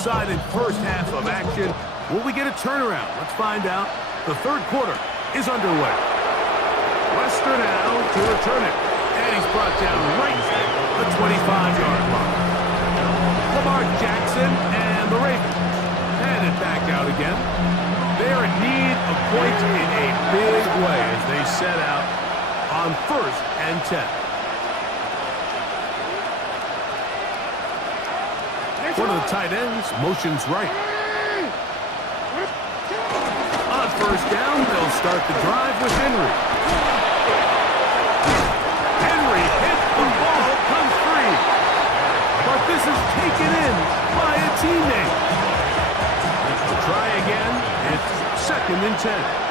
one-sided first half of action. Will we get a turnaround? Let's find out. The third quarter is underway. Wester now to return it. And he's brought down right at the 25-yard line. Lamar Jackson and the Ravens hand it back out again. They're in need of points in a big way as they set out on 1st and 10. One of the tight ends motions right. On 1st down, they'll start the drive with Henry. Henry hits the ball, comes free. But this is taken in by a teammate. They'll try again. It's 2nd and 10.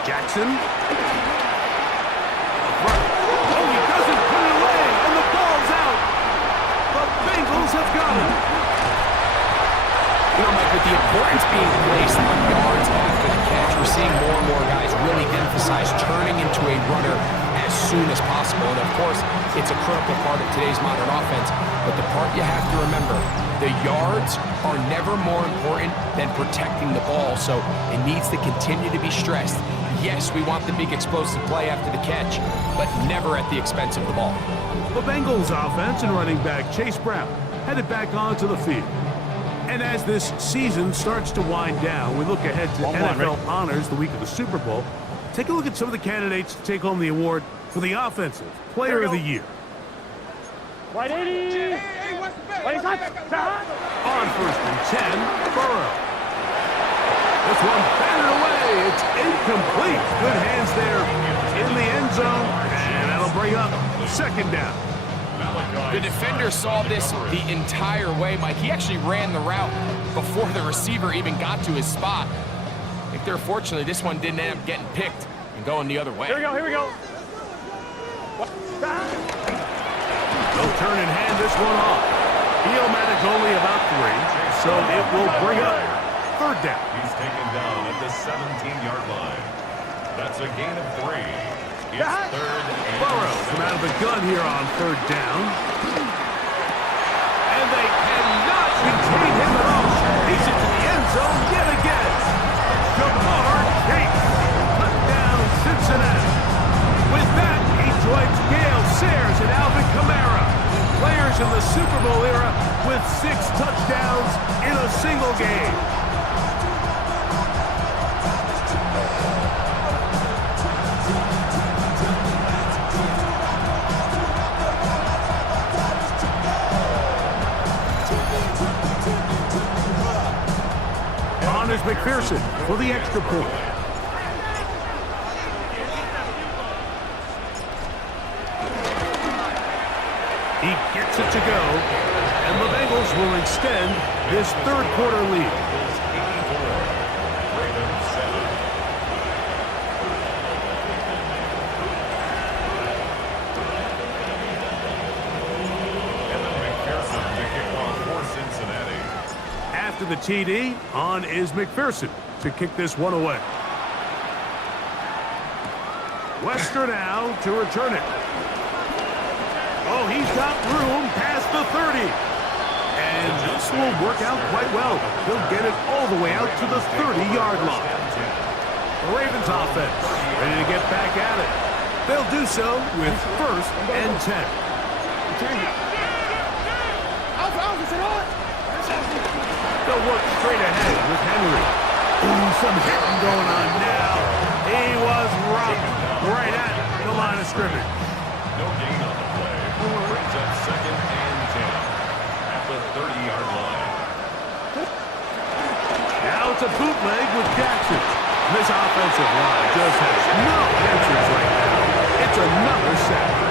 Jackson. Oh, he doesn't put it away, and the ball's out. The Bengals have got it. You know, Mike, with the importance being placed on yards after the catch, we're seeing more and more guys really emphasize turning into a runner as soon as possible. And, of course, it's a critical part of today's modern offense. But the part you have to remember, the yards are never more important than protecting the ball, so it needs to continue to be stressed. Yes, we want the big explosive play after the catch, but never at the expense of the ball. The Bengals offense and running back Chase Brown headed back onto the field. And as this season starts to wind down, we look ahead to NFL honors the week of the Super Bowl. Take a look at some of the candidates to take home the award for the Offensive Player of the Year. Right 80. On 1st and 10, Burrow. This one batted away. It's incomplete. Good hands there in the end zone. And that'll bring up 2nd down. The defender saw this the entire way, Mike. He actually ran the route before the receiver even got to his spot. I think they're fortunate this one didn't end up getting picked and going the other way. Here we go. They'll turn and hand this one off. Iomatic only about 3, so it will bring up 3rd down. He's taken down at the 17-yard line. That's a gain of 3. It's 3rd and Burrow from out of the gun here on 3rd down. And they cannot contain him at all. He's into the end zone yet again. Jamar Chase. Touchdown, Cincinnati. With that, he joins Gale Sayers and Alvin Kamara. Players in the Super Bowl era with 6 touchdowns in a single game. On is McPherson for the extra point. He gets it to go, and the Bengals will extend this 3rd quarter lead. After the TD, on is McPherson to kick this one away. Wester now to return it. Oh, he's got room past the 30. And this will work out quite well. He'll get it all the way out to the 30-yard line. The Ravens offense ready to get back at it. They'll do so with 1st and 10. They'll work straight ahead with Henry. Ooh, some hitting going on now. He was rocked right at the line of scrimmage. No gain on the play. Brings up 2nd and 10 at the 30-yard line. Now it's a bootleg with Jackson. This offensive line just has no answers right now. It's another sack.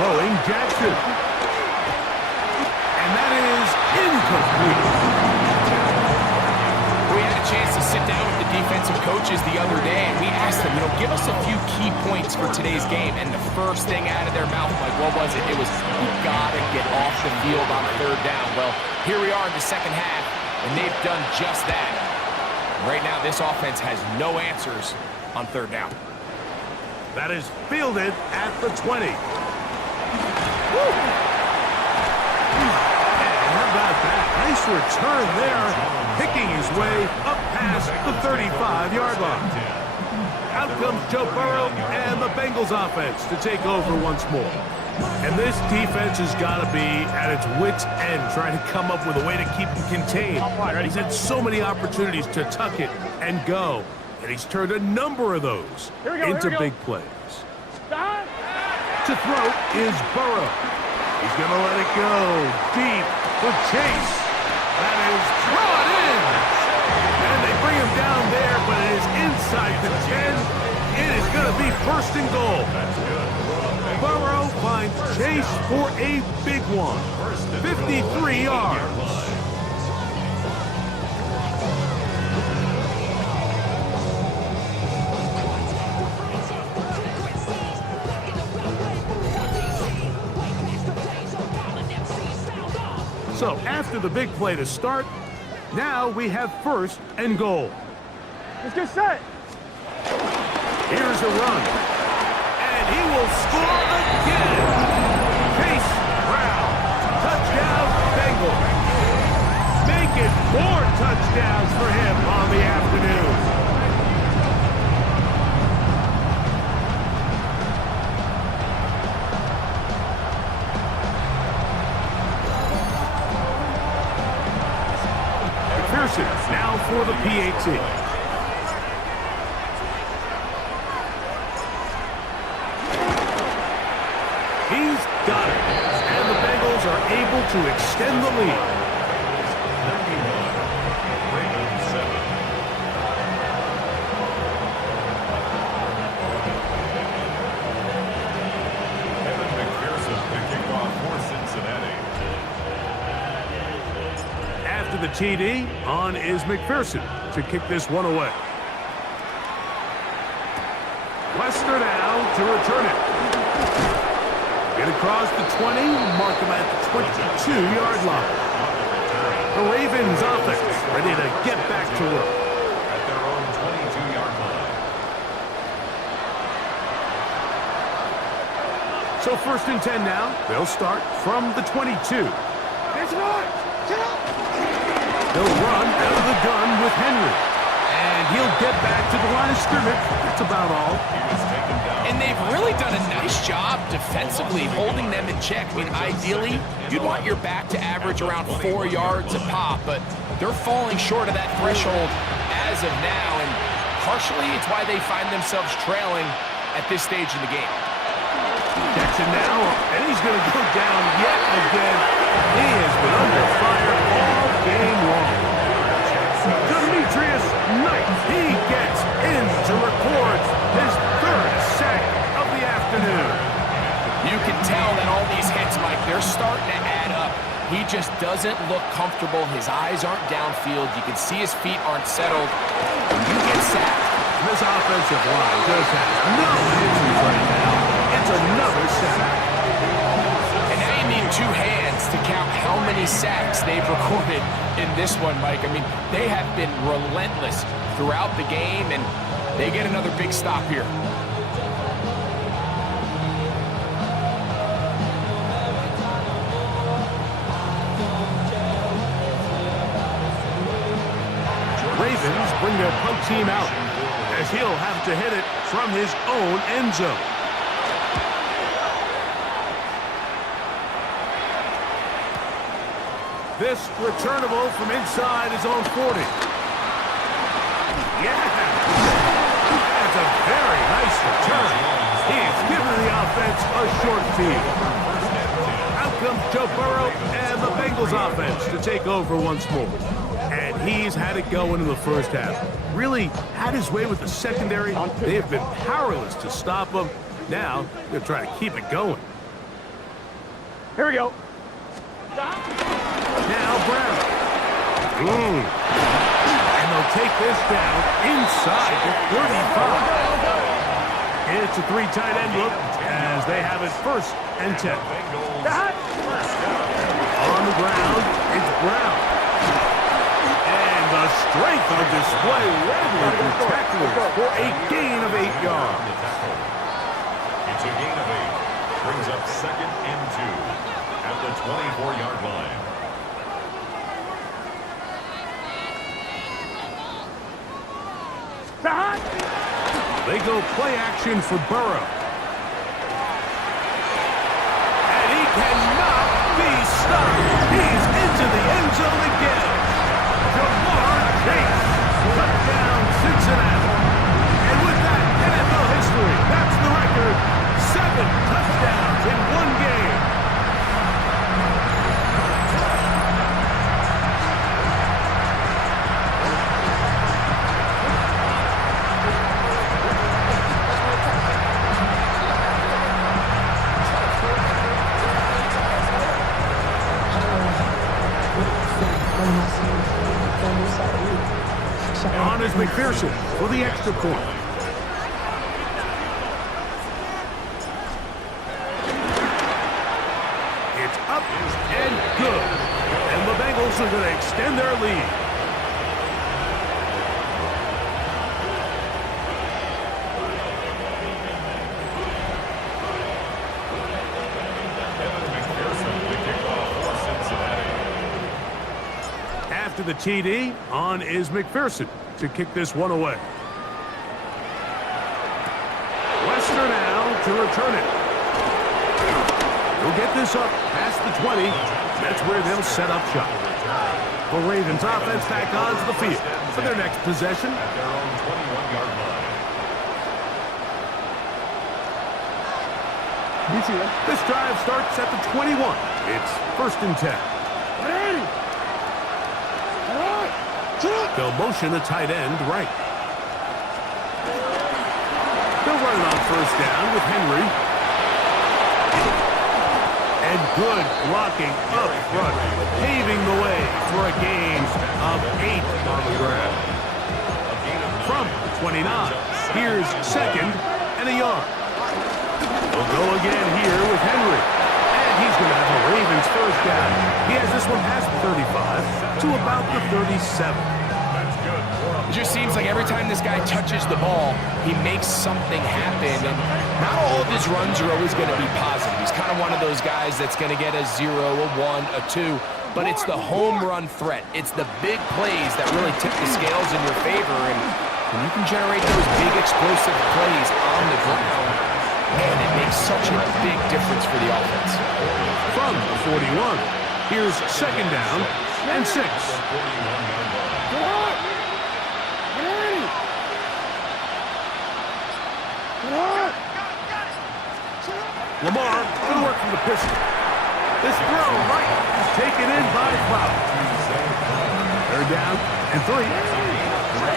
Throwing Jackson. And that is incomplete. We had a chance to sit down with the defensive coach coaches the other day, and we asked them, give us a few key points for today's game. And the first thing out of their mouth, like, what was it? It was, we got to get off the field on third down. Well, here we are in the second half, and they've done just that. Right now, this offense has no answers on third down. That is fielded at the 20. Woo! How about that? Nice return there, picking his way up past the 35-yard line. Out comes Joe Burrow and the Bengals offense to take over once more. And this defense has got to be at its wits' end, trying to come up with a way to keep him contained. He's had so many opportunities to tuck it and go, and he's turned a number of those into big plays. To throw is Burrow. He's going to let it go deep for Chase. That is brought in. And they bring him down there, but it is inside the 10. It is going to be first and goal. Burrow finds Chase for a big one. 53 yards. So after the big play to start, now we have first and goal. Let's get set. Here's a run. And he will score again. Chase Brown. Touchdown, Bengals. Make it 4 touchdowns for him on the afternoon. Now for the PAT. He's got it. And the Bengals are able to extend the lead. The TD, on is McPherson to kick this one away. Lester now to return it. Get across the 20, mark him at the 22-yard line. The Ravens offense ready to get back to work. At their own 22-yard line. So first and 10 now. They'll start from the 22. That's right. They'll run out of the gun with Henry. And he'll get back to the line of scrimmage. That's about all. And they've really done a nice job defensively holding them in check. I mean, ideally, you'd want your back to average around 4 yards a pop, but they're falling short of that threshold as of now, and partially it's why they find themselves trailing at this stage in the game. Jackson now, and he's going to go down yet again. He has been under fire all game long. Demetrius Knight, he gets in to record his 3rd sack of the afternoon. You can tell that all these hits, Mike, they're starting to add up. He just doesn't look comfortable. His eyes aren't downfield. You can see his feet aren't settled. When you get sacked, this offensive line just has no answers right now. It's another sack. And now you need 2 hands to count how many sacks they've recorded in this one, Mike. I mean, they have been relentless throughout the game, and they get another big stop here. Ravens bring their punt team out as he'll have to hit it from his own end zone. This returnable from inside his own 40. Yeah! That's a very nice return. He's given the offense a short field. Out comes Joe Burrow and the Bengals offense to take over once more. And he's had it going in the first half. Really had his way with the secondary. They have been powerless to stop him. Now, they're trying to keep it going. Here we go. Now Brown. And the they'll take this down inside the 35. It's a three tight end look as they have it 1st and 10. On the ground, it's Brown. And the strength on display rattling through tacklers for a gain of 8 yards. It's a gain of 8. Brings up 2nd and 2 at the 24-yard line. They go play action for Burrow. And he cannot be stopped. He's into the end zone again. Chase, touchdown Cincinnati. And with that, NFL history, that's the record. 7 touchdowns in one game. On is McPherson for the extra point. It's up and good. And the Bengals are going to extend their lead. After the TD, on is McPherson to kick this one away. Wester now to return it. He'll get this up past the 20. That's where they'll set up shop. The Ravens offense back onto the field for their next possession. At their own 21-yard line. This drive starts at the 21. It's 1st and 10. They'll motion a tight end right. They'll run it on 1st down with Henry. And good blocking up front, paving the way for a gain of 8 on the ground. From the 29, here's 2nd and a yard. They'll go again here with Henry. And he's going to have the Ravens 1st down. He has this one past the 35 to about the 37. It just seems like every time this guy touches the ball, he makes something happen. And not all of his runs are always going to be positive. He's kind of one of those guys that's going to get a 0, a 1, a 2. But it's the home run threat. It's the big plays that really tip the scales in your favor. And when you can generate those big explosive plays on the ground, man, it makes such a big difference for the offense. From the 41, here's 2nd down and 6. Lamar going to work from the pistol. This throw right is taken in by Cloud. 3rd down and 3.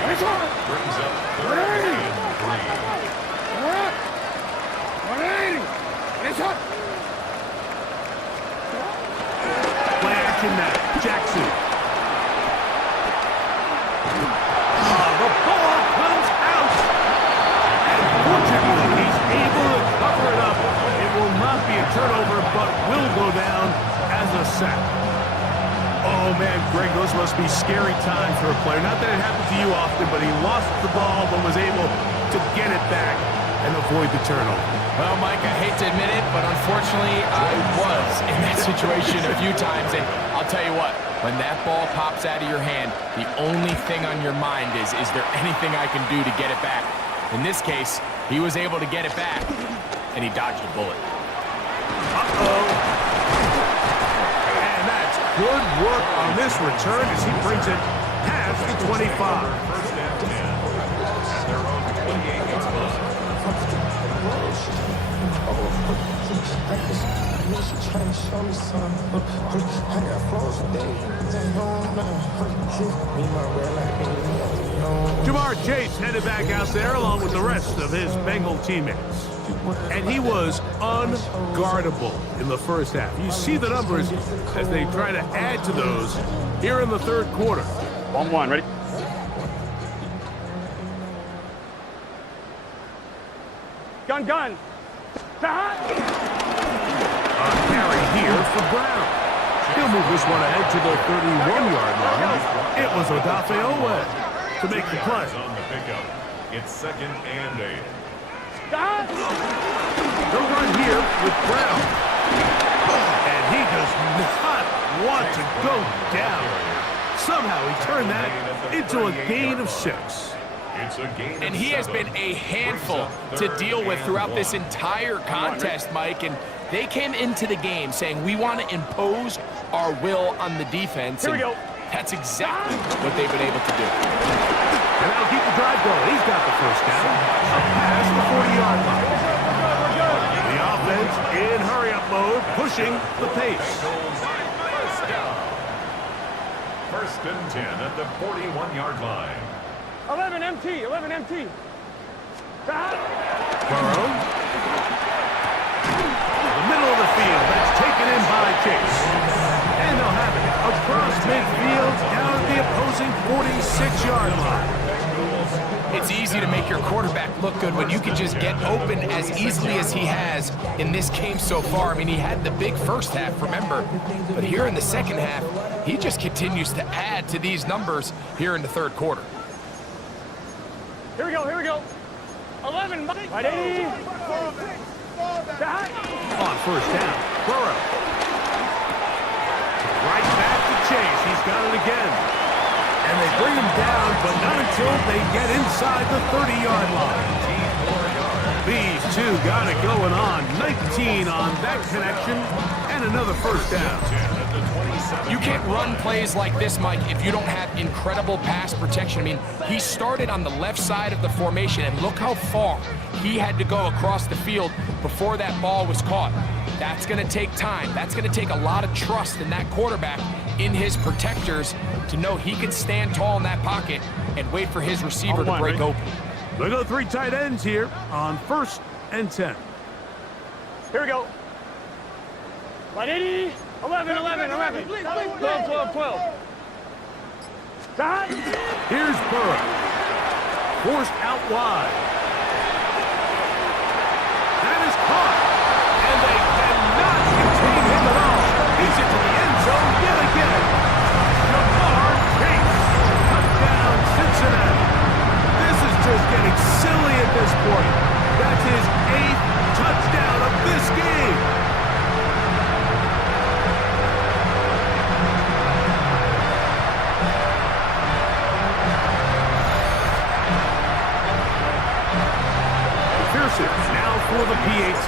Brings up 3rd and 3. Play action now. Jackson. The ball comes out. And fortunately, he's able to cover it up. It will not be a turnover, but will go down as a sack. Oh, man, Greg, those must be scary times for a player. Not that it happened to you often, but he lost the ball but was able to get it back and avoid the turnover. Well, Mike, I hate to admit it, but unfortunately, I was in that situation a few times. And I'll tell you what, when that ball pops out of your hand, the only thing on your mind is there anything I can do to get it back? In this case, he was able to get it back, and he dodged a bullet. Uh-oh. And that's good work on this return as he brings it past the 25. 1st and 10 at their own 28-yard line. Jamar Chase headed back out there along with the rest of his Bengal teammates. And he was unguardable in the 1st half. You see the numbers as they try to add to those here in the 3rd quarter. 1-1, ready? Gun. Carry here for Brown. He'll move this one ahead to the 31-yard line. It was Odafe Owe to make the play. On the pickup. It's 2nd and 8. They'll run here with Brown. And he does not want to go down. Somehow he turned that into a gain of 6. It's a gain of And he has 7. been a handful to deal with throughout this entire contest, Mike. And they came into the game saying, we want to impose our will on the defense. Here we go. That's exactly what they've been able to do. And that'll keep the drive going. He's got the first down. Up past the 40-yard line. The offense in hurry-up mode, pushing the pace. First down. 1st and 10 at the 41-yard line. 11 MT. Burrow. The middle of the field. That's taken in by Chase. And they'll have it across midfield down at the opposing 46-yard line. It's easy to make your quarterback look good when you can just get open as easily as he has in this game so far. I mean, he had the big first half, remember, but here in the second half, he just continues to add to these numbers here in the third quarter. Here we go. 11. Right, 80. On first down, Burrow. Right back to Chase. He's got it again. And they bring him down, but not until they get inside the 30-yard line. These two got it going on. 19 on that connection, and another first down. You can't run plays like this, Mike, if you don't have incredible pass protection. I mean, he started on the left side of the formation, and look how far he had to go across the field before that ball was caught. That's going to take time. That's going to take a lot of trust in that quarterback, in his protectors, to know he can stand tall in that pocket and wait for his receiver to break open. They go 3 tight ends here on 1st and 10. Here we go. Right, 80. 11. 12. Here's Burrow. Forced out wide. That is caught. And they cannot contain him at all. He's into the end zone yet again. Jamar Chase. Touchdown, Cincinnati. This is just getting silly at this point. That's his 8th touchdown of this game. Now for the PAT.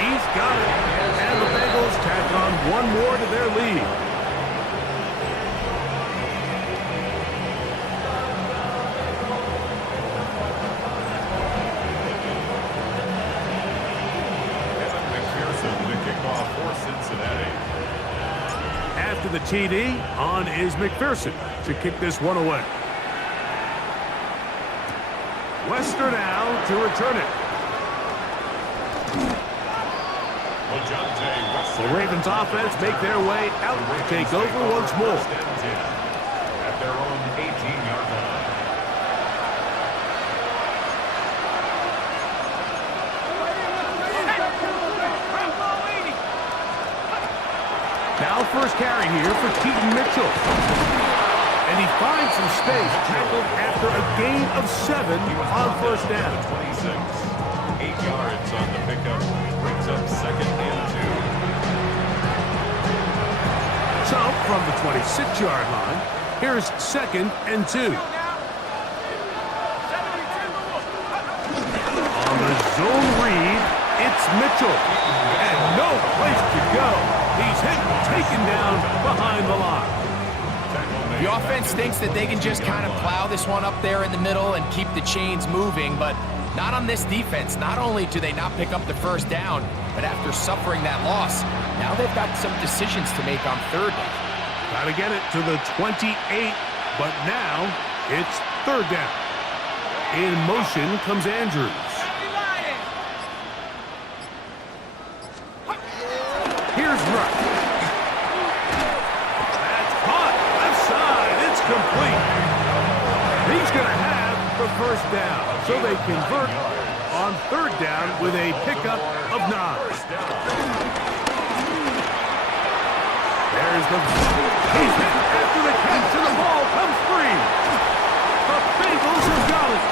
He's got it. And the Bengals tack on one more to their lead. Evan McPherson to kick off for Cincinnati. After the TD, on is McPherson to kick this one away. Wester now to return it. The Ravens offense make their way out to take over once more. At their own 18-yard line. Now first carry here for Keaton Mitchell. And he finds some space, tackled after a gain of 7 on first down. 26. 8 yards on the pickup. Brings up 2nd and 2. So from the 26-yard line, here's 2nd and 2. On the zone read, it's Mitchell. And no place to go. He's hit and taken down behind the line. The offense thinks that they can just kind of plow this one up there in the middle and keep the chains moving, but not on this defense. Not only do they not pick up the first down, but after suffering that loss, now they've got some decisions to make on third down. Got to get it to the 28, but now it's third down. In motion comes Andrews. Here's Rush. That's caught. Left side. It's complete. going to have the first down. So they convert on third down with a pickup of 9. There's the... He's hit after the catch, and the ball comes free. The Bengals have got it.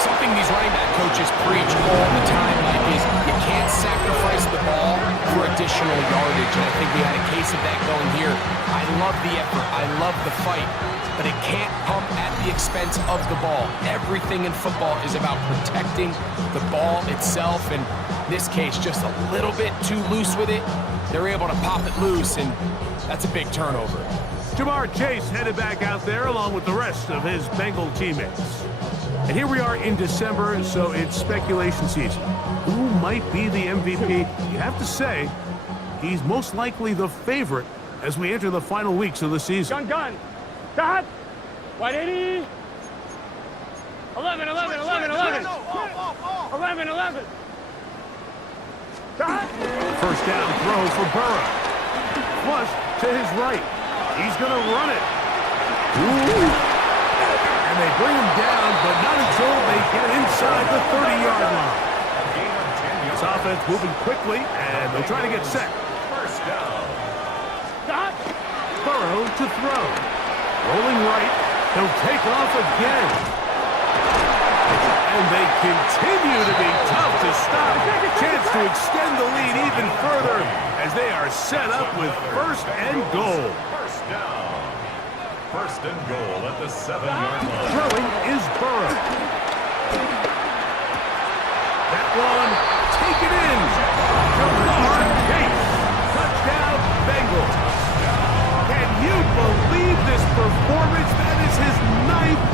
Something these running back coaches preach all the time, Mike, is you can't sacrifice the ball for additional yardage, and I think we had a case of that going here. I love the effort, I love the fight, but it can't come at the expense of the ball. Everything in football is about protecting the ball itself, and in this case, just a little bit too loose with it. They're able to pop it loose, and that's a big turnover. Jamar Chase headed back out there along with the rest of his Bengal teammates. And here we are in December, so it's speculation season. Who might be the MVP? You have to say, he's most likely the favorite as we enter the final weeks of the season. Gun. Dot. 180. 11. 11. Dot. First down throw for Burrow. Flush to his right. He's going to run it. Ooh. And they bring him down, but not until they get inside the 30-yard line. This offense moving quickly, and they'll try to get set. First down. Burrow to throw. Rolling right. He'll take off again. And they continue to be tough to stop. Chance to extend the lead even further as they are set up with first and goal. First down. First and goal at the 7-yard line. Throwing is Burrow. That one, taken in. Jamar Chase. Touchdown, Bengals. Can you believe this performance? That is his 9th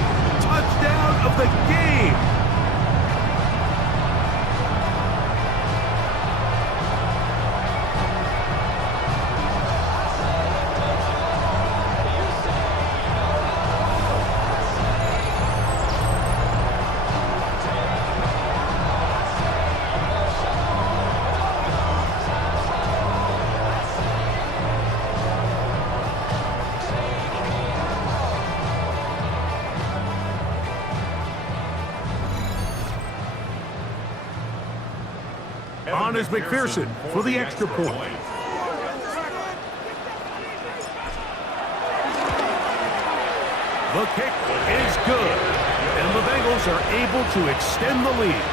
touchdown of the game. On is McPherson for the extra point. The kick is good, and the Bengals are able to extend the lead.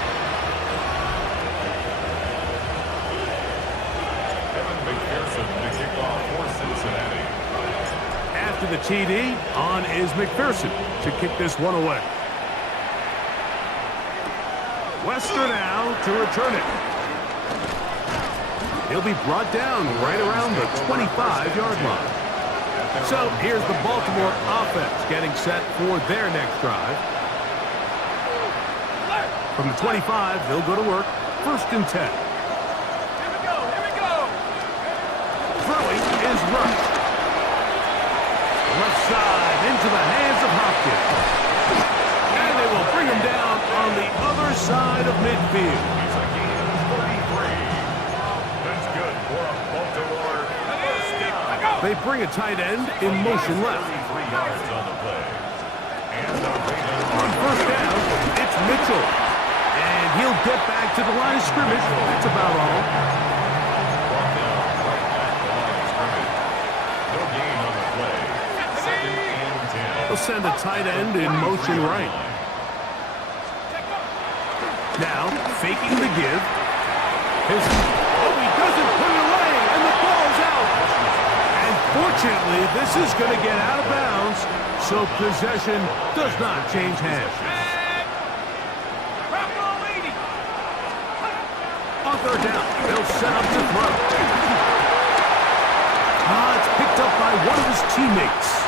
McPherson to kick off for Cincinnati. After the TD, on is McPherson to kick this one away. Wester now to return it. He'll be brought down right around the 25-yard line. So here's the Baltimore offense getting set for their next drive. From the 25, they'll go to work. First and 10. Here we go. Throwing is Rush. Left side into the hands of Hopkins. And they will bring him down on the other side of midfield. He's a gain of 33. That's good for a Baltimore first down. They bring a tight end in motion left. 33 yards on the play. And the Ravens On first down, it's Mitchell. And he'll get back to the line of scrimmage. That's about all. brought down right at the line of scrimmage. No gain on the play. Second and 10. They'll send a tight end in motion right. Now, faking the give. He doesn't put it away, and the ball's out. And fortunately, this is going to get out of bounds, so possession does not change hands. On third down, they'll set up to throw. It's picked up by one of his teammates.